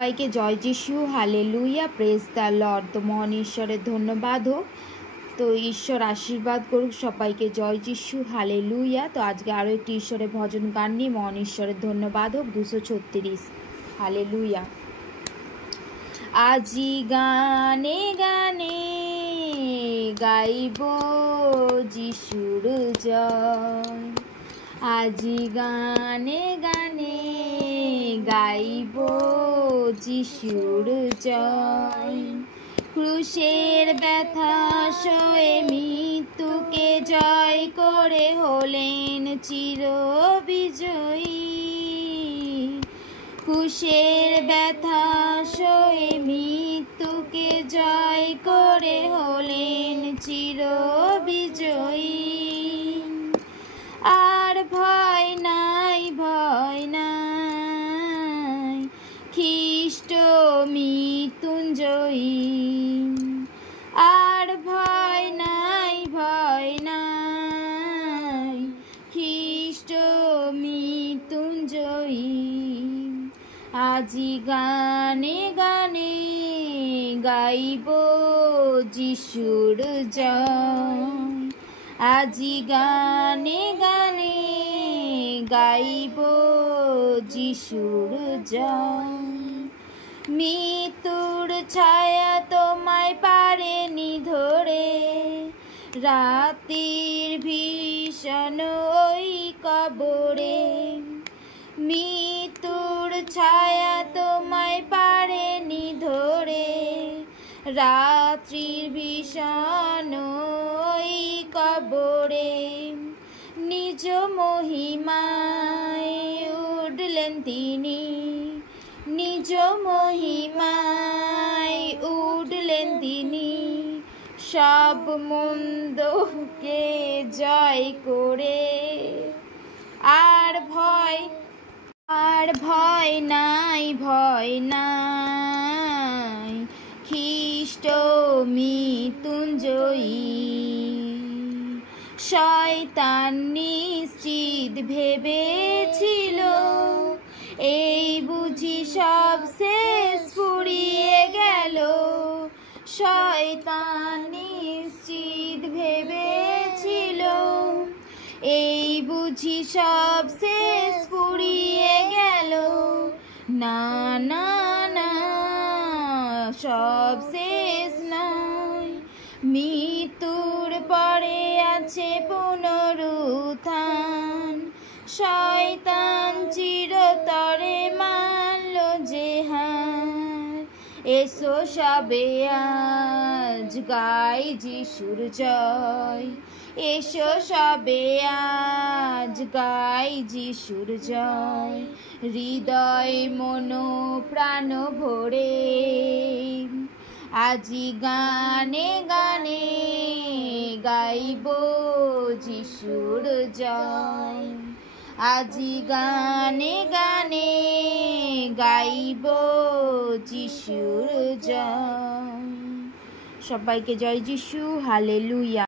সবাইকে জয় যিশু, hallelujah, praise the Lord. তো মহান ঈশ্বরের ধন্যবাদ হোক। তো ঈশ্বর আশীর্বাদ করুক সবাইকে। জয় যিশু, হালেলুয়া। তো আজকে আরও একটি ঈশ্বরের ভজন গান নিয়ে মহান ঈশ্বরের ধন্যবাদ হোক। 236, হালেলুয়া। আজি গানে গানে গাইব যিশুর জয়, আজি গানে গানে গাইব যিশুর জয়। ক্রুশের ব্যথা সয়ে মৃত্যুকে জয় করে হলেন চির বিজয়ী। ক্রুশের ব্যথা সয়ে মৃত্যুকে জয় করে হলেন চির বিজয়ী। আর ভয় নাই, ভয় নাই, খ্রিস্ট মৃত্যুঞ্জয়ী। আর ভয় নাই, ভয় নাই, খ্রিস্ট মৃত্যুঞ্জয়ী। আজি গানে গানে গাইব যিশুর জয়, আজি গানে গানে গাইব যিশুর জয়। মৃত্যুর ছায়া তোমায় পারেনি ধরে, রাতের ভীষণ ওই কবরে। মৃত্যুর ছায়া তোমায় পারেনি ধরে, রাত্রির ভীষণ ওই কবরে। নিজ মহিমায় উঠলেন তিনি, নিজ মহিমায় উঠলেন তিনি, সব মন্দকে জয় করে। আর ভয় নাই, ভয় নাই, খ্রিস্ট মৃত্যুঞ্জয়ী। শয়তান নিশ্চিত ভেবেছিল এই বুঝি সব শেষ, ফুরিয়ে গেল। শয়তান নিশ্চিত ভেবেছিল এই বুঝি সব শেষ, ফুরিয়ে গেল। না না না, সব শেষ নয়, মৃত্যুর পরে আছে পুনরুত্থান। শয়তান চিরতরে মানল যে হার। এসো সবে আজ গাই যিশুর জয়, এসো সবে আজ গাই যিশুর জয়। হৃদয় মন প্রাণ ভরে আজি গানে গানে গাইব যিশুর জয়, আজি গানে গানে গাইব যিশুর জয়। সবাইকে জয় যিশু, হালেলুয়া।